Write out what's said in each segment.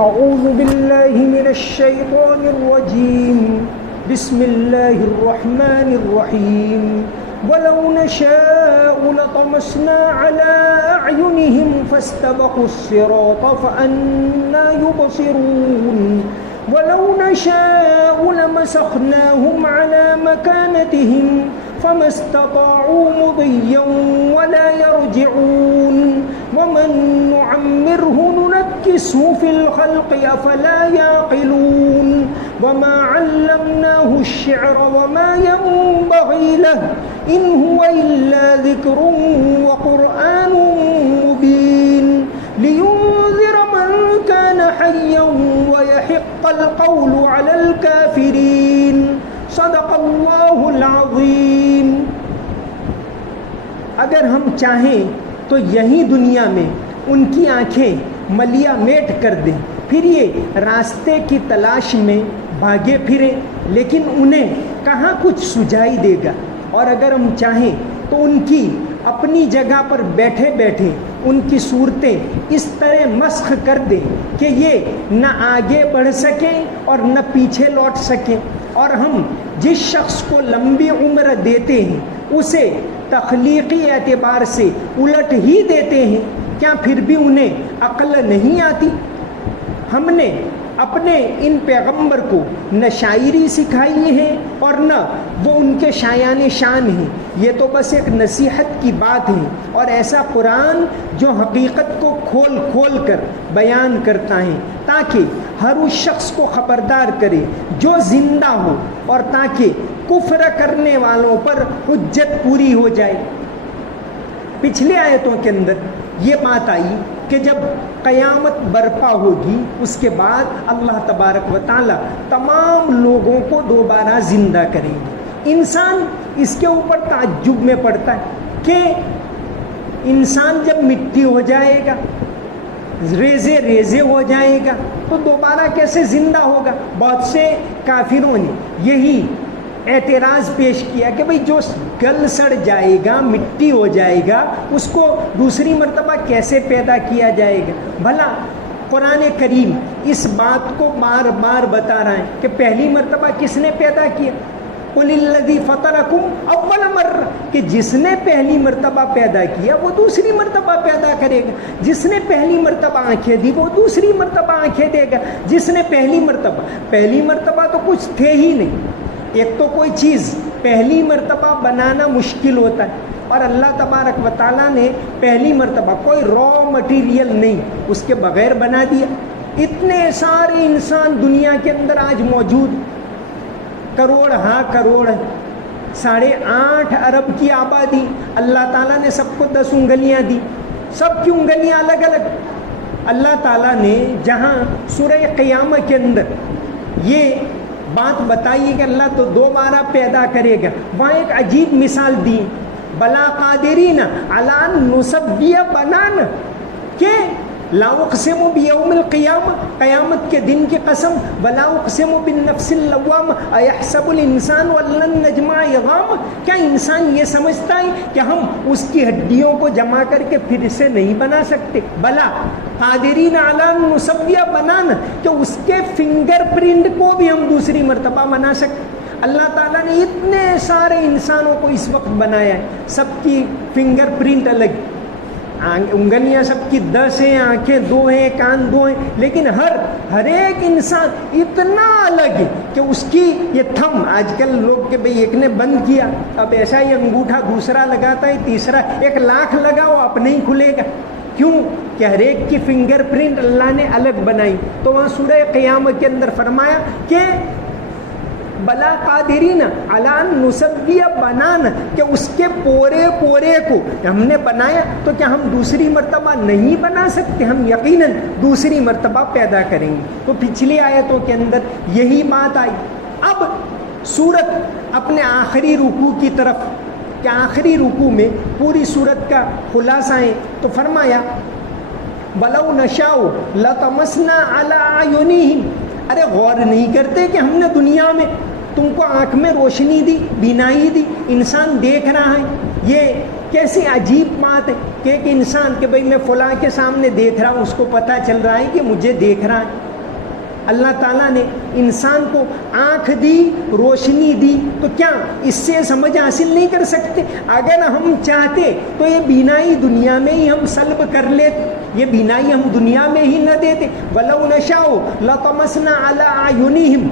أعوذ بالله من الشيطان الرجيم بسم الله الرحمن الرحيم ولو نشاء لطمسنا على أعينهم فاستبقوا الصراط فأنى يبصرون ولو نشاء لمسخناهم على مكانتهم فما استطاعوا مضيا ولا يرجعون ومن نعمره ننكسه في الخلق أفلا يعقلون وما علمناه الشعر وما ينبغي له إن هو إلا ذكر وقرآن مبين لينذر من كان حيا ويحق القول على الكافرين صدق اللہ العظیم۔ اگر ہم چاہیں تو یہی دنیا میں ان کی آنکھیں ملیا میٹ کر دیں، پھر یہ راستے کی تلاش میں بھاگے پھریں، لیکن انہیں کہاں کچھ سجائی دے گا۔ اور اگر ہم چاہیں تو ان کی اپنی جگہ پر بیٹھے بیٹھے ان کی صورتیں اس طرح مسخ کر دیں کہ یہ نہ آگے بڑھ سکیں اور نہ پیچھے لوٹ سکیں۔ اور ہم جس شخص کو لمبی عمر دیتے ہیں اسے تخلیقی اعتبار سے الٹ ہی دیتے ہیں، کیا پھر بھی انہیں عقل نہیں آتی؟ ہم نے اپنے ان پیغمبر کو نہ شاعری سکھائی ہے اور نہ وہ ان کے شایان شان ہیں، یہ تو بس ایک نصیحت کی بات ہے۔ اور ایسا قرآن جو حقیقت کو کھول کھول کر بیان کرتا ہے تاکہ ہر اس شخص کو خبردار کرے جو زندہ ہو، اور تاکہ کفر کرنے والوں پر حجت پوری ہو جائے۔ پچھلے آیتوں کے اندر یہ بات آئی کہ جب قیامت برپا ہوگی اس کے بعد اللہ تبارک و تعالی تمام لوگوں کو دوبارہ زندہ کریں گے۔ انسان اس کے اوپر تعجب میں پڑتا ہے کہ انسان جب مٹی ہو جائے گا، ریزے ریزے ہو جائے گا، تو دوبارہ کیسے زندہ ہوگا؟ بہت سے کافروں نے یہی اعتراض پیش کیا کہ بھئی جو گل سڑ جائے گا، مٹی ہو جائے گا، اس کو دوسری مرتبہ کیسے پیدا کیا جائے گا؟ بھلا قرآن کریم اس بات کو بار بار بتا رہا ہے کہ پہلی مرتبہ کس نے پیدا کیا؟ قُلِ الَّذِي فَطَرَكُمْ أَوَّلَ مَرَّةٍ، کہ جس نے پہلی مرتبہ پیدا کیا وہ دوسری مرتبہ پیدا کرے گا، جس نے پہلی مرتبہ آنکھیں دی وہ دوسری مرتبہ آنکھیں دے گا، جس نے پہلی مرتبہ تو کچھ تھے ہی نہیں۔ ایک تو کوئی چیز پہلی مرتبہ بنانا مشکل ہوتا ہے، اور اللہ تبارک و تعالیٰ نے پہلی مرتبہ کوئی را مٹیریل نہیں اس کے بغیر بنا دیا۔ اتنے سارے انسان دنیا کے اندر آج موجود، کروڑ ہاں کروڑ، 8.5 ارب کی آبادی، اللہ تعالیٰ نے سب کو 10 انگلیاں دی، سب کی انگلیاں الگ الگ۔ اللہ تعالیٰ نے جہاں سورہ قیامہ کے اندر یہ بات بتائی کہ اللہ تو دوبارہ پیدا کرے گا، وہاں ایک عجیب مثال دی، بلا قادرین علی ان نسوی بنانا، کہ لا اقسم بیوم القیامہ، قیامت کے دن کی قسم، ولا اقسم بالنفس اللوامہ ایحسب الانسان ولن نجمع عظامہ، کیا انسان یہ سمجھتا ہے کہ ہم اس کی ہڈیوں کو جمع کر کے پھر سے نہیں بنا سکتے؟ بلا قادرین علی ان نسوی بنانا، کہ اس کے فنگر پرنٹ کو بھی ہم دوسری مرتبہ بنا سکتے۔ اللہ تعالیٰ نے اتنے سارے انسانوں کو اس وقت بنایا ہے، سب کی فنگر پرنٹ الگ، انگلیاں سب کی 10 ہیں، آنکھیں 2 ہیں، کان 2 ہیں، لیکن ہر ایک انسان اتنا الگ ہے کہ اس کی یہ تھم، آج کل لوگ کہ بھئی ایک نے بند کیا، اب ایسا ہی انگوٹھا دوسرا لگاتا ہے، تیسرا، 1 لاکھ لگاؤ اپنے ہی کھلے گا۔ کیوں کہ ہر ایک کی فنگر پرنٹ اللہ نے الگ بنائی۔ تو وہاں سورہ قیامہ کے اندر فرمایا کہ بلا قادرین علی ان نسوی بنانا، کہ اس کے پورے پورے کو ہم نے بنایا، تو کیا ہم دوسری مرتبہ نہیں بنا سکتے؟ ہم یقیناً دوسری مرتبہ پیدا کریں گے۔ تو پچھلی آیتوں کے اندر یہی بات آئی۔ اب سورت اپنے آخری رکوع کی طرف، کہ آخری رکوع میں پوری سورت کا خلاصہ ہے، تو فرمایا وَلَوْ نَشَاءُ لَطَمَسْنَا عَلَىٰ أَعْيُنِهِمْ، ارے غور نہیں کرتے کہ ہم نے دنیا میں تم کو آنکھ میں روشنی دی، بینائی دی، انسان دیکھ رہا ہے۔ یہ کیسی عجیب بات ہے کہ ایک انسان کہ بھئی میں فلاں کے سامنے دیکھ رہا ہوں، اس کو پتہ چل رہا ہے کہ مجھے دیکھ رہا ہے۔ اللہ تعالیٰ نے انسان کو آنکھ دی، روشنی دی، تو کیا اس سے سمجھ حاصل نہیں کر سکتے؟ اگر ہم چاہتے تو یہ بینائی دنیا میں ہی ہم سلب کر لیتے، یہ بینائی ہم دنیا میں ہی نہ دیتے۔ وَلَوْ نَشَاءُ لَطَمَسْنَا عَلَىٰ أَعْيُنِهِمْ،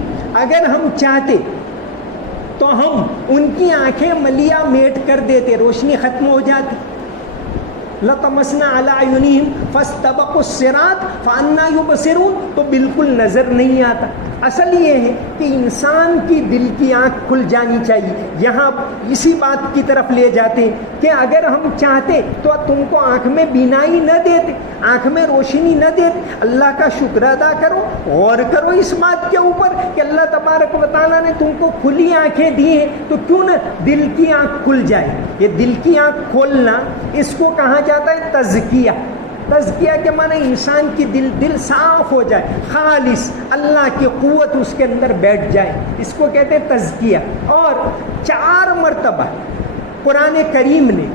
اگر ہم چاہتے تو ہم ان کی آنکھیں ملیا میٹ کر دیتے، روشنی ختم ہو جاتی۔ لَطَمَسْنَا عَلَىٰ أَعْيُنِهِمْ فَاسْتَبَقُوا الصِّرَاطَ فَأَنَّىٰ يُبْصِرُونَ، تو بالکل نظر نہیں آتا۔ اصل یہ ہے کہ انسان کی دل کی آنکھ کھل جانی چاہیے۔ یہاں اسی بات کی طرف لے جاتے ہیں کہ اگر ہم چاہتے تو تم کو آنکھ میں بینائی نہ دیتے، آنکھ میں روشنی نہ دیتے۔ اللہ کا شکر ادا کرو، غور کرو اس بات کے اوپر کہ اللہ تبارک و تعالیٰ نے تم کو کھلی آنکھیں دی ہیں، تو کیوں نہ دل کی آنکھ کھل جائے۔ یہ دل کی آنکھ کھولنا، اس کو کہا جاتا ہے تزکیہ۔ تزکیہ کے معنی انسان کی دل صاف ہو جائے، خالص اللہ کی قوت اس کے اندر بیٹھ جائے، اس کو کہتے ہیں تزکیہ۔ اور 4 مرتبہ قرآن کریم نے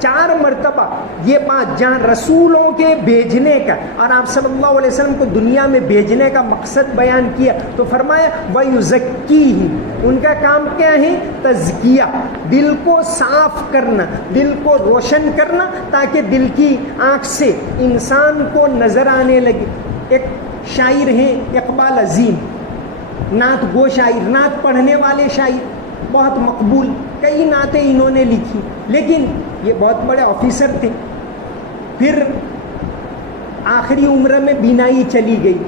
4 مرتبہ یہ بات جہاں رسولوں کے بھیجنے کا اور آپ صلی اللہ علیہ وسلم کو دنیا میں بھیجنے کا مقصد بیان کیا تو فرمایا وَيُزَكِّيهِمْ، ان کا کام کیا ہے؟ تزکیہ، دل کو صاف کرنا، دل کو روشن کرنا، تاکہ دل کی آنکھ سے انسان کو نظر آنے لگے۔ ایک شاعر ہیں اقبال عظیم، نعت گو شاعر، نعت پڑھنے والے شاعر، بہت مقبول، کئی نعتیں انہوں نے لکھی، لیکن یہ بہت بڑے آفیسر تھے۔ پھر آخری عمر میں بینائی چلی گئی۔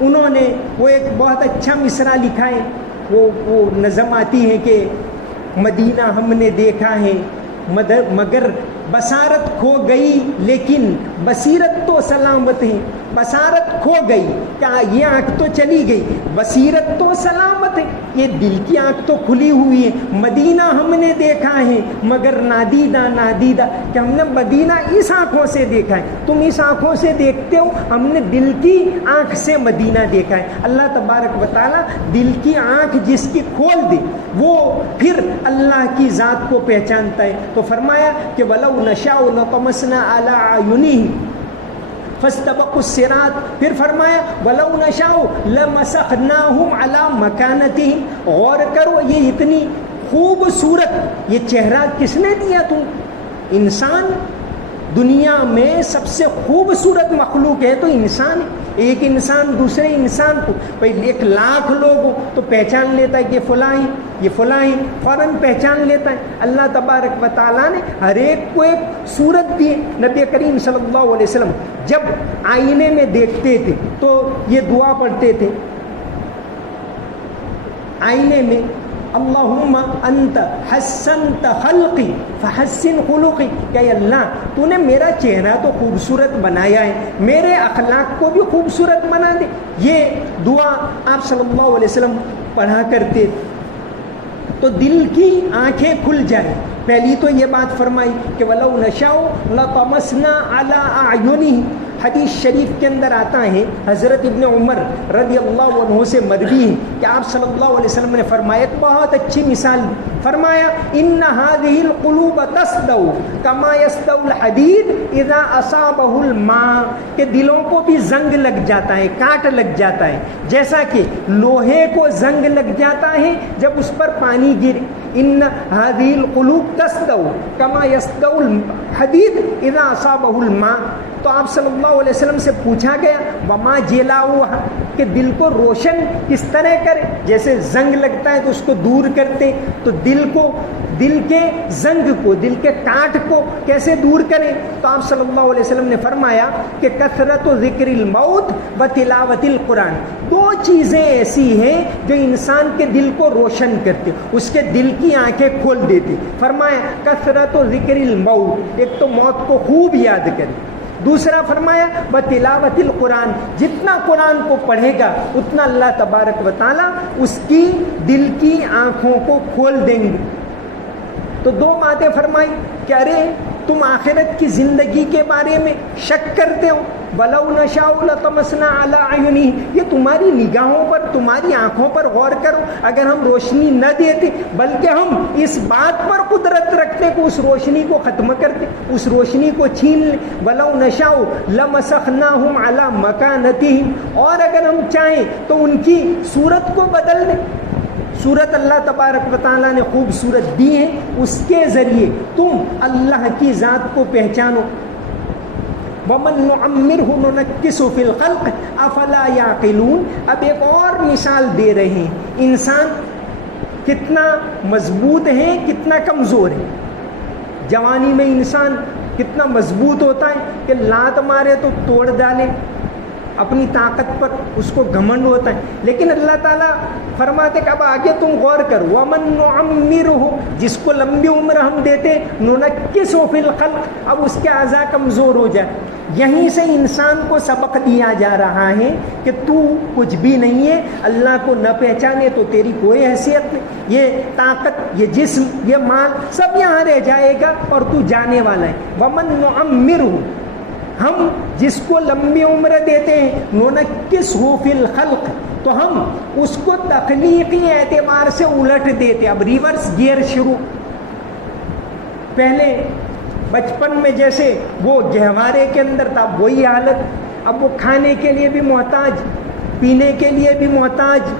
انہوں نے وہ ایک بہت اچھا مصرع لکھا ہے، وہ نظم آتی ہے کہ مدینہ ہم نے دیکھا ہے مگر بصارت کھو گئی لیکن بصیرت تو سلامت ہے۔ بصارت کھو گئی، کیا یہ آنکھ تو چلی گئی، بصیرت تو سلامت ہے، یہ دل کی آنکھ تو کھلی ہوئی ہے۔ مدینہ ہم نے دیکھا ہے مگر نادیدہ نادیدہ، کہ ہم نے مدینہ اس آنکھوں سے دیکھا ہے، تم اس آنکھوں سے دیکھتے ہو، ہم نے دل کی آنکھ سے مدینہ دیکھا ہے۔ اللہ تبارک و تعالیٰ دل کی آنکھ جس کی کھول دے وہ پھر اللہ کی ذات کو پہچانتا ہے۔ تو فرمایا کہ وَلَوْ نَشَاءُ لَطَمَسْنَا عَلَىٰ أَعْيُنِهِمْ فَاسْتَبَقُوا الصِّرَاطَ، پھر فرمایا وَلَوْ نَشَاءُ لَمَسَخْنَاهُمْ عَلَىٰ مَكَانَتِهِمْ۔ غور کرو، یہ اتنی خوبصورت یہ چہرہ کس نے دیا تم؟ انسان دنیا میں سب سے خوبصورت مخلوق ہے تو انسان ہے۔ ایک انسان دوسرے انسان کو 1,00,000 لوگ ہو تو پہچان لیتا ہے کہ فلاں ہیں، یہ فلاں ہیں، فوراً پہچان لیتا ہے۔ اللہ تبارک و تعالیٰ نے ہر ایک کو ایک صورت دی۔ نبی کریم صلی اللہ علیہ وسلم جب آئینے میں دیکھتے تھے تو یہ دعا پڑھتے تھے آئینے میں، اللہم انت حسنت خلقی فحسن خلقی، کہ اللہ تو نے میرا چہرہ تو خوبصورت بنایا ہے، میرے اخلاق کو بھی خوبصورت بنا دے۔ یہ دعا آپ صلی اللہ علیہ وسلم پڑھا کرتے تو دل کی آنکھیں کھل جائیں۔ پہلی تو یہ بات فرمائی کہ وَلَوْ نَشَاءُ لَطَمَسْنَا عَلَىٰ أَعْيُنِهِمْ۔ حدیث شریف کے اندر آتا ہے، حضرت ابن عمر رضی اللہ عنہ سے مروی ہے کہ آپ صلی اللہ علیہ وسلم نے فرمایا، ایک بہت اچھی مثال فرمایا، ان هذه القلوب تصدو كما يصدو الحديد اذا اصابه الماء، کہ دلوں کو بھی زنگ لگ جاتا ہے، کاٹ لگ جاتا ہے، جیسا کہ لوہے کو زنگ لگ جاتا ہے جب اس پر پانی گرے۔ ان هذه القلوب تصدو كما يصدو الحديد اذا اصابه الماء۔ تو آپ صلی اللہ علیہ وسلم سے پوچھا گیا وما جلاؤہا، کہ دل کو روشن کس طرح کرے؟ جیسے زنگ لگتا ہے تو اس کو دور کرتے، تو دل کے زنگ کو، دل کے کانٹ کو کیسے دور کریں؟ تو آپ صلی اللہ علیہ وسلم نے فرمایا کہ کثرت ذکر الموت و تلاوت القرآن، 2 چیزیں ایسی ہیں جو انسان کے دل کو روشن کرتے، اس کے دل کی آنکھیں کھول دیتی۔ فرمایا کثرت ذکر الموت، ایک تو موت کو خوب یاد کرے، دوسرا فرمایا بتلاوت القرآن، جتنا قرآن کو پڑھے گا اتنا اللہ تبارک و تعالیٰ اس کی دل کی آنکھوں کو کھول دیں گے۔ تو 2 باتیں فرمائی کہ ارے تم آخرت کی زندگی کے بارے میں شک کرتے ہو. وَلَوْ نَشَاءُ لَطَمَسْنَا عَلَىٰ أَعْيُنِهِمْ، یہ تمہاری نگاہوں پر، تمہاری آنکھوں پر غور کرو. اگر ہم روشنی نہ دیتے بلکہ ہم اس بات پر قدرت رکھتے کہ اس روشنی کو ختم کرتے، اس روشنی کو چھین لیں. وَلَوْ نَشَاءُ لَمَسَخْنَاهُمْ عَلَىٰ مَكَانَتِهِمْ، اور اگر ہم چاہیں تو ان کی صورت کو بدل دیں. صورت اللہ تبارک و تعالیٰ نے خوبصورت دی ہے، اس کے ذریعے تم اللہ کی ذات کو پہچانو. وَمَن نُعَمِّرْهُ نُنَكِّسُ فِي الْخَلْقِ أَفَلَا يَعْقِلُونَ. اب ایک اور مثال دے رہے ہیں، انسان کتنا مضبوط ہے، کتنا کمزور ہے. جوانی میں انسان کتنا مضبوط ہوتا ہے کہ لات مارے تو توڑ ڈالے، اپنی طاقت پر اس کو گھمنڈ ہوتا ہے. لیکن اللہ تعالیٰ فرماتے کہ اب آگے تم غور کرو. وَمَن نُعَمِّرْهُ، جس کو لمبی عمر ہم دیتے، نُنَكِّسُهُ فِي الْخَلْقِ، اب اس کے اعضاء کمزور ہو جائے. یہیں سے انسان کو سبق دیا جا رہا ہے کہ تو کچھ بھی نہیں ہے، اللہ کو نہ پہچانے تو تیری کوئی حیثیت نہیں. یہ طاقت، یہ جسم، یہ مال سب یہاں رہ جائے گا اور تو جانے والا ہے. وَمَن نُعَمِّرْهُ، ہم جس کو لمبی عمر دیتے ہیں، نُنَكِّسْهُ فِي الْخَلْقِ، تو ہم اس کو تخلیقی اعتبار سے الٹ دیتے. اب ریورس گیئر شروع. پہلے بچپن میں جیسے وہ گہوارے کے اندر تھا وہی حالت، اب وہ کھانے کے لیے بھی محتاج، پینے کے لیے بھی محتاج،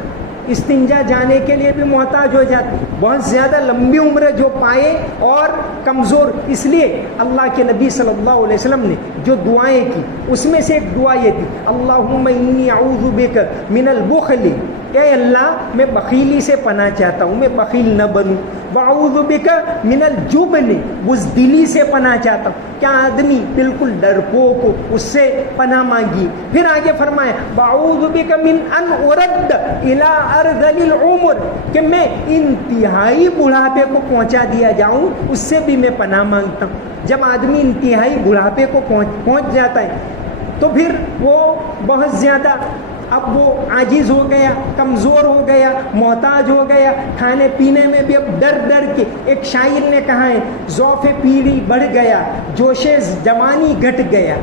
استنجا جانے کے لیے بھی محتاج ہو جاتے. بہت زیادہ لمبی عمر جو پائے اور کمزور. اس لیے اللہ کے نبی صلی اللہ علیہ وسلم نے جو دعائیں کی اس میں سے ایک دعا یہ تھی، اللہم انی اعوذ بک من البخل، اے اللہ میں بخیلی سے پناہ چاہتا ہوں، میں بخیل نہ بنوں. واعوذ بک من الجبن، بزدلی سے پناہ چاہتا ہوں. کیا آدمی بالکل ڈرپوک ہو، اس سے پناہ مانگی. پھر آگے فرمایا واعوذ بک من ان ارد الی ارذل العمر، کہ میں انتہائی بڑھاپے کو پہنچا دیا جاؤں، اس سے بھی میں پناہ مانگتا ہوں. جب آدمی انتہائی بڑھاپے کو پہنچ جاتا ہے تو پھر وہ بہت زیادہ اب وہ عاجز ہو گیا، کمزور ہو گیا، محتاج ہو گیا. کھانے پینے میں بھی اب ڈر ڈر کے. ایک شاعر نے کہا ہے، ذوف پیری بڑھ گیا، جوش جوانی گھٹ گیا.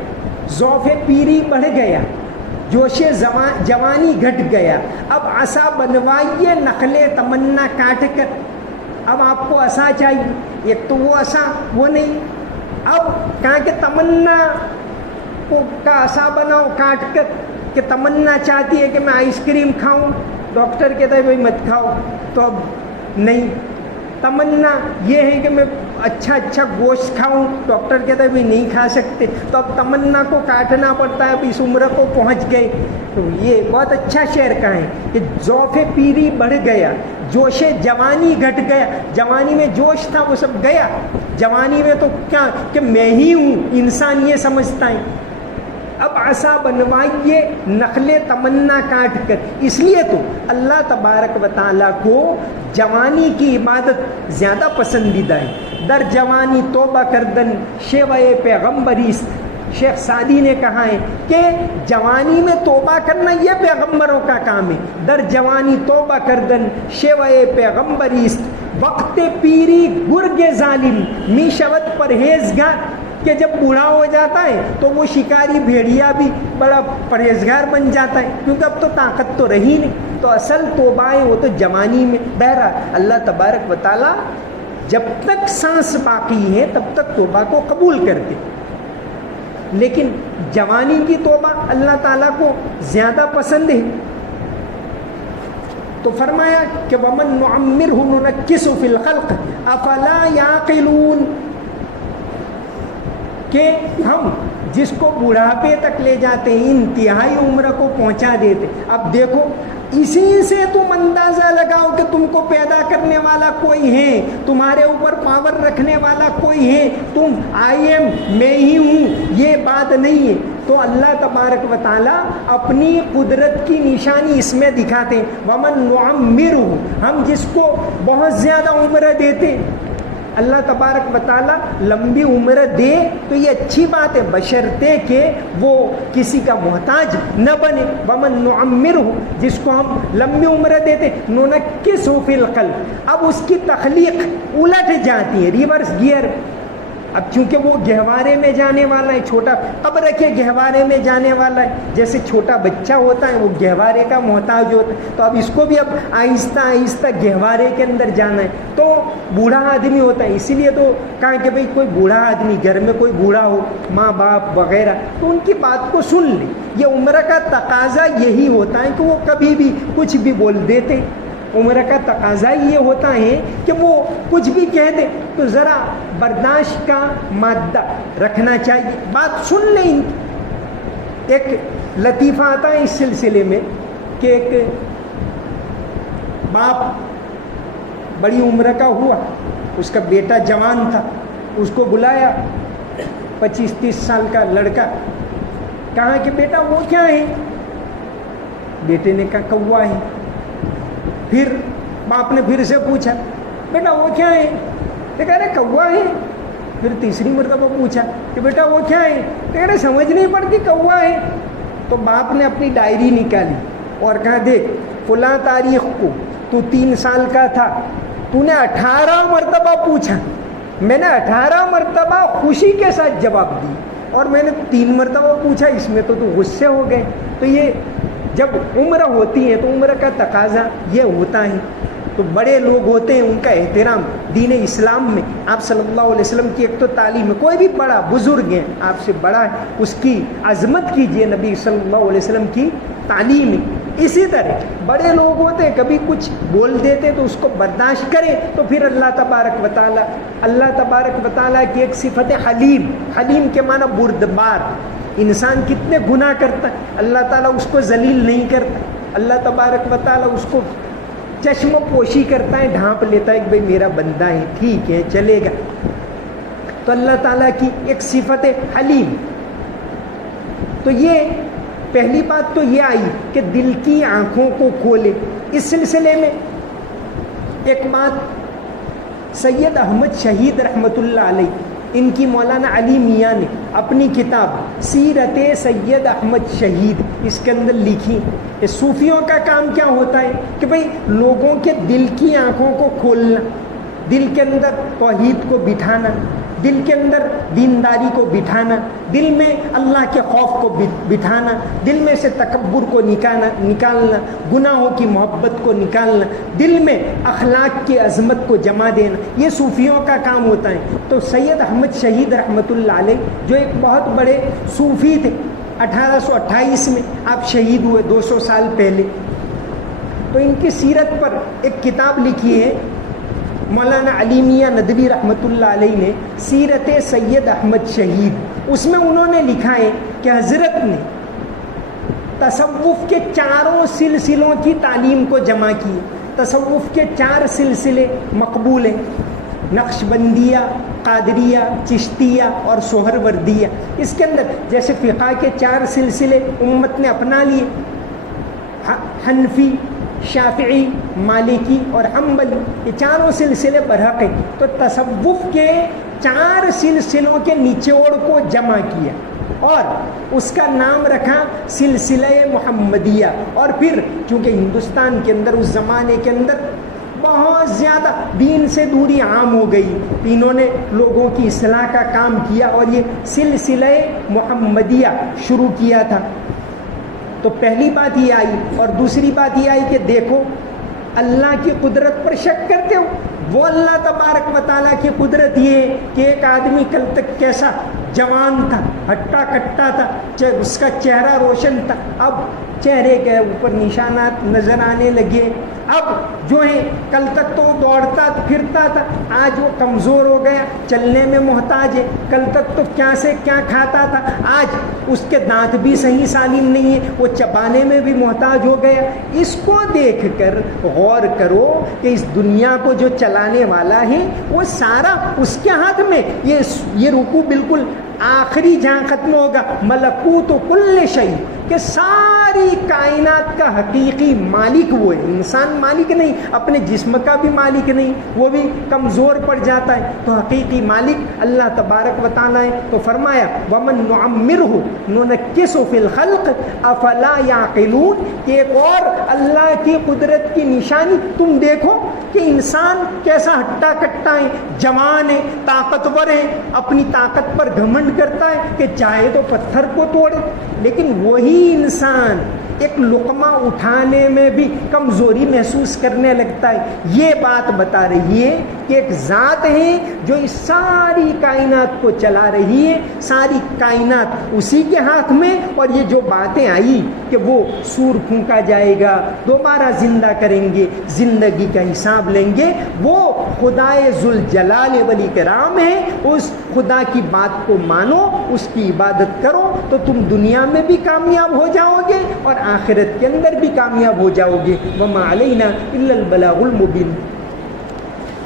ذوف پیری بڑھ گیا، جوش جوانی گھٹ گیا. اب عصا بنوائیے نخل تمنا کاٹ کر. اب آپ کو عصا چاہیے، ایک تو وہ عصا وہ نہیں، اب کہاں کہ تمنا کا عصا بناؤ کاٹ کر، کہ تمنا چاہتی ہے کہ میں آئس کریم کھاؤں، ڈاکٹر کہتا ہے بھائی مت کھاؤ، تو اب نہیں. تمنا یہ ہے کہ میں اچھا گوشت کھاؤں، ڈاکٹر کہتا ہے بھائی نہیں کھا سکتے، تو اب تمنا کو کاٹنا پڑتا ہے. اب اس عمر کو پہنچ گئے. تو یہ بہت اچھا شعر کہا ہے کہ ذوف پیری بڑھ گیا، جوش جوانی گھٹ گیا. جوانی میں جوش تھا وہ سب گیا. جوانی میں تو کیا کہ میں ہی ہوں، انسان یہ سمجھتا ہے. اب عصا بنوائیے نخل تمنا کاٹ کر. اس لیے تو اللہ تبارک و تعالیٰ کو جوانی کی عبادت زیادہ پسندیدہ ہے. در جوانی توبہ کردن شیوائے پیغمبریست. شیخ سعدی نے کہا ہے کہ جوانی میں توبہ کرنا یہ پیغمبروں کا کام ہے. در جوانی توبہ کردن شیوائے پیغمبریست، وقت پیری گرگ ظالم می شود پرہیزگار. کہ جب بوڑھا ہو جاتا ہے تو وہ شکاری بھیڑیا بھی بڑا پرہیزگار بن جاتا ہے، کیونکہ اب تو طاقت تو رہی نہیں. تو اصل توبہ ہے وہ تو جوانی میں. بہرحال اللہ تبارک و تعالیٰ جب تک سانس باقی ہے تب تک توبہ کو قبول کرتے، لیکن جوانی کی توبہ اللہ تعالیٰ کو زیادہ پسند ہے. تو فرمایا کہ وَمَن نُعَمِّرْهُ نُنَكِّسُ فِي الْخَلْقِ أَفَلَا يَعْقِلُونَ، کہ ہم جس کو بڑھاپے تک لے جاتے ہیں، انتہائی عمر کو پہنچا دیتے. اب دیکھو اسی سے تم اندازہ لگاؤ کہ تم کو پیدا کرنے والا کوئی ہے، تمہارے اوپر پاور رکھنے والا کوئی ہے. تم آئی ایم میں ہی ہوں یہ بات نہیں ہے. تو اللہ تبارک و تعالیٰ اپنی قدرت کی نشانی اس میں دکھاتے ہیں. وَمَن نُعَمِّرُهُ، ہم جس کو بہت زیادہ عمر دیتے. اللہ تبارک و تعالیٰ لمبی عمر دے تو یہ اچھی بات ہے، بشرطے کہ وہ کسی کا محتاج نہ بنے. وَمَن نُعَمِّرْهُ، جس کو ہم لمبی عمر دیتے، نُنَكِّسُهُ فِي الْخَلْقِ، اب اس کی تخلیق الٹ جاتی ہے، ریورس گیئر. اب چونکہ وہ گہوارے میں جانے والا ہے، چھوٹا قبر کے گہوارے میں جانے والا ہے، جیسے چھوٹا بچہ ہوتا ہے وہ گہوارے کا محتاج ہوتا ہے، تو اب اس کو بھی اب آہستہ آہستہ گہوارے کے اندر جانا ہے، تو بوڑھا آدمی ہوتا ہے، اسی لیے تو کہا کہ بھئی کوئی بوڑھا آدمی، گھر میں کوئی بوڑھا ہو، ماں باپ وغیرہ، تو ان کی بات کو سن لے۔ یہ عمر کا تقاضا یہی ہوتا ہے کہ وہ کبھی بھی کچھ بھی بول دیتے، عمر کا تقاضا یہ ہوتا ہے کہ وہ کچھ بھی کہہ دے، تو ذرا برداشت کا مادہ رکھنا چاہیے، بات سن لیں ان کی۔ ایک لطیفہ آتا ہے اس سلسلے میں کہ ایک باپ بڑی عمر کا ہوا، اس کا بیٹا جوان تھا، اس کو بلایا 25-30 سال کا لڑکا، کہا کہ بیٹا وہ کیا ہے؟ بیٹے نے کہا کوا ہے۔ پھر باپ نے پھر سے پوچھا بیٹا وہ کیا ہے؟ تو کہہ رہے کوا ہے۔ پھر تیسری مرتبہ پوچھا کہ بیٹا وہ کیا ہے؟ تو کہہ رہے سمجھ نہیں پڑتی کوا ہے۔ تو باپ نے اپنی ڈائری نکالی اور کہا دیکھ فلاں تاریخ کو تو 3 سال کا تھا، تو نے 18 مرتبہ پوچھا، میں نے 18 مرتبہ خوشی کے ساتھ جواب دی، اور میں نے 3 مرتبہ پوچھا، اس میں تو غصے ہو گئے۔ تو یہ جب عمر ہوتی ہے تو عمر کا تقاضا یہ ہوتا ہے۔ تو بڑے لوگ ہوتے ہیں ان کا احترام دین اسلام میں، آپ صلی اللہ علیہ وسلم کی ایک تو تعلیم ہے، کوئی بھی بڑا بزرگ ہے آپ سے بڑا ہے اس کی عظمت کیجیے، نبی صلی اللہ علیہ وسلم کی تعلیم ہے۔ اسی طرح بڑے لوگ ہوتے ہیں کبھی کچھ بول دیتے تو اس کو برداشت کرے، تو پھر اللہ تبارک و تعالیٰ کی ایک صفت حلیم، حلیم کے معنی بردبار۔ انسان کتنے گناہ کرتا ہے، اللہ تعالیٰ اس کو ذلیل نہیں کرتا، اللہ تبارک و تعالیٰ اس کو چشم پوشی کرتا ہے، ڈھانپ لیتا ہے کہ بھئی میرا بندہ ہے، ٹھیک ہے چلے گا۔ تو اللہ تعالیٰ کی ایک صفت حلیم۔ تو یہ پہلی بات تو یہ آئی کہ دل کی آنکھوں کو کھولے۔ اس سلسلے میں ایک بات سید احمد شہید رحمۃ اللہ علیہ، ان کی مولانا علی میاں نے اپنی کتاب سیرت سید احمد شہید اس کے اندر لکھی کہ صوفیوں کا کام کیا ہوتا ہے کہ بھئی لوگوں کے دل کی آنکھوں کو کھولنا، دل کے اندر توحید کو بٹھانا، دل کے اندر دینداری کو بٹھانا، دل میں اللہ کے خوف کو بٹھانا، دل میں سے تکبر کو نکالنا، گناہوں کی محبت کو نکالنا، دل میں اخلاق کی عظمت کو جما دینا، یہ صوفیوں کا کام ہوتا ہے۔ تو سید احمد شہید رحمۃ اللہ علیہ جو ایک بہت بڑے صوفی تھے، 1828 میں آپ شہید ہوئے، 200 سال پہلے۔ تو ان کی سیرت پر ایک کتاب لکھی ہے مولانا علی میاں ندوی رحمۃ اللہ علیہ نے، سیرت سید احمد شہید۔ اس میں انہوں نے لکھا ہے کہ حضرت نے تصوف کے 4 سلسلوں کی تعلیم کو جمع کی۔ تصوف کے 4 سلسلے مقبول ہیں، نقشبندیہ، قادریہ، چشتیہ اور سہروردیہ۔ اس کے اندر جیسے فقہ کے 4 سلسلے امت نے اپنا لیے، حنفی، شافعی، مالکی اور حنبلی، یہ 4 سلسلے برحق ہیں۔ تو تصوف کے 4 سلسلوں کے نچوڑ کو جمع کیا اور اس کا نام رکھا سلسلہ محمدیہ۔ اور پھر چونکہ ہندوستان کے اندر اس زمانے کے اندر بہت زیادہ دین سے دوری عام ہو گئی، انہوں نے لوگوں کی اصلاح کا کام کیا اور یہ سلسلہ محمدیہ شروع کیا تھا۔ تو پہلی بات یہ آئی، اور دوسری بات یہ آئی کہ دیکھو اللہ کی قدرت پر شک کرتے ہو، وہ اللہ تبارک و تعالیٰ کی قدرت یہ ہے کہ ایک آدمی کل تک کیسا جوان تھا، ہٹا کٹا تھا، اس کا چہرہ روشن تھا، اب چہرے کے اوپر نشانات نظر آنے لگے۔ اب جو ہے کل تک تو دوڑتا پھرتا تھا، آج وہ کمزور ہو گیا، چلنے میں محتاج ہے۔ کل تک تو کیا سے کیا کھاتا تھا، آج اس کے دانت بھی صحیح سالم نہیں ہے، وہ چبانے میں بھی محتاج ہو گیا۔ اس کو دیکھ کر غور کرو کہ اس دنیا کو جو چلانے والا ہے وہ سارا اس کے ہاتھ میں، یہ رکوع بالکل آخری جہاں ختم ہوگا ملکوت کل شیء، کہ ساری کائنات کا حقیقی مالک وہ ہے، انسان مالک نہیں، اپنے جسم کا بھی مالک نہیں، وہ بھی کمزور پڑ جاتا ہے، تو حقیقی مالک اللہ تبارک و تعالیٰ ہے۔ تو فرمایا وَمَن نُعَمِّرْهُ نُنَكِّسُ فِي الْخَلْقِ أَفَلَا يَعْقِلُونَ، کہ ایک اور اللہ کی قدرت کی نشانی تم دیکھو کہ انسان کیسا ہٹا کٹا ہے، جوان ہے، طاقتور ہے، اپنی طاقت پر گھمنڈ کرتا ہے کہ چاہے تو پتھر کو توڑے، لیکن وہی انسان ایک لقمہ اٹھانے میں بھی کمزوری محسوس کرنے لگتا ہے۔ یہ بات بتا رہی ہے کہ ایک ذات ہے جو اس ساری کائنات کو چلا رہی ہے، ساری کائنات اسی کے ہاتھ میں، اور یہ جو باتیں آئی کہ وہ سور پھونکا جائے گا، دوبارہ زندہ کریں گے، زندگی کا حساب لیں گے، وہ خدائے ذوالجلال والاکرام ہے۔ اس خدا کی بات کو مانو، اس کی عبادت کرو تو تم دنیا میں بھی کامیاب ہو جاؤ گے اور آخرت کے اندر بھی کامیاب ہو جاؤ گے۔ وما علینا الا البلاغ المبین۔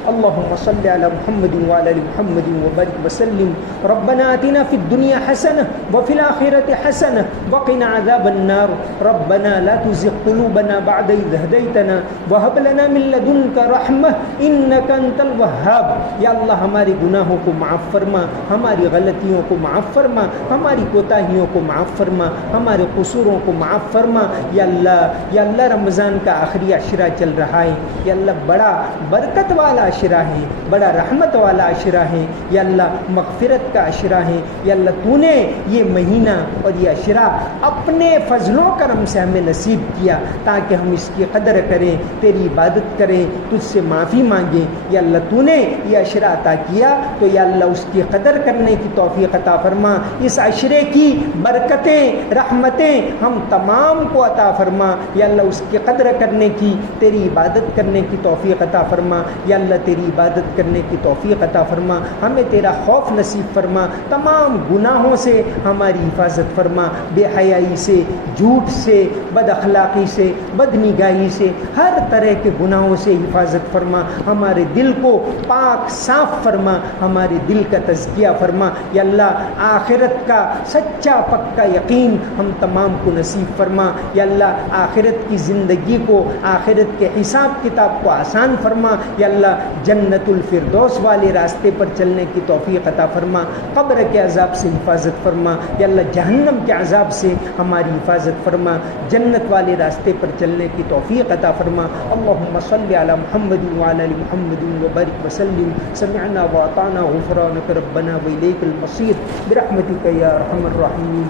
اللهم صل على محمد وعلى ال محمد وبارك وسلم۔ ربنا آتنا في الدنيا حسنة وفي الآخرة حسنة وقنا عذاب النار۔ ربنا لا تزغ قلوبنا بعد إذ هديتنا وهب لنا من لدنك رحمة إنك أنت الوهاب۔ یا اللہ ہمارے گناہوں کو معاف فرما، ہماری غلطیوں کو معاف فرما، ہماری کوتاہیوں کو معاف فرما، ہمارے قصوروں کو معاف فرما۔ یا اللہ رمضان کا آخری عشرہ چل رہا ہے، یا اللہ بڑا برکت والا عشرہ ہے، بڑا رحمت والا عشرہ ہے، یا اللہ مغفرت کا عشرہ ہے۔ یا اللہ تو نے یہ مہینہ اور یہ عشرہ اپنے فضل و کرم سے ہمیں نصیب کیا تاکہ ہم اس کی قدر کریں، تیری عبادت کریں، تجھ سے معافی مانگیں۔ یا اللہ تو نے یہ عشرہ عطا کیا تو یا اللہ اس کی قدر کرنے کی توفیق عطا فرما، اس عشرے کی برکتیں رحمتیں ہم تمام کو عطا فرما۔ یا اللہ اس کی قدر کرنے کی، تیری عبادت کرنے کی توفیق عطا فرما۔ یا اللہ تیری عبادت کرنے کی توفیق عطا فرما، ہمیں تیرا خوف نصیب فرما، تمام گناہوں سے ہماری حفاظت فرما، بے حیائی سے، جھوٹ سے، بد اخلاقی سے، بد نگاہی سے، ہر طرح کے گناہوں سے حفاظت فرما، ہمارے دل کو پاک صاف فرما، ہمارے دل کا تزکیہ فرما۔ یا اللہ آخرت کا سچا پکا یقین ہم تمام کو نصیب فرما۔ یا اللہ آخرت کی زندگی کو، آخرت کے حساب کتاب کو آسان فرما۔ یا اللہ جنت الفردوس والے راستے پر چلنے کی توفیق عطا فرما، قبر کے عذاب سے حفاظت فرما۔ یا اللہ جہنم کے عذاب سے ہماری حفاظت فرما، جنت والے راستے پر چلنے کی توفیق عطا فرما۔ اللہم صل علی محمد وعلی ال محمد وبارک وسلم۔ سمعنا واطعنا غفرانک ربنا والیک المصیر برحمتک یا ارحم الراحمین۔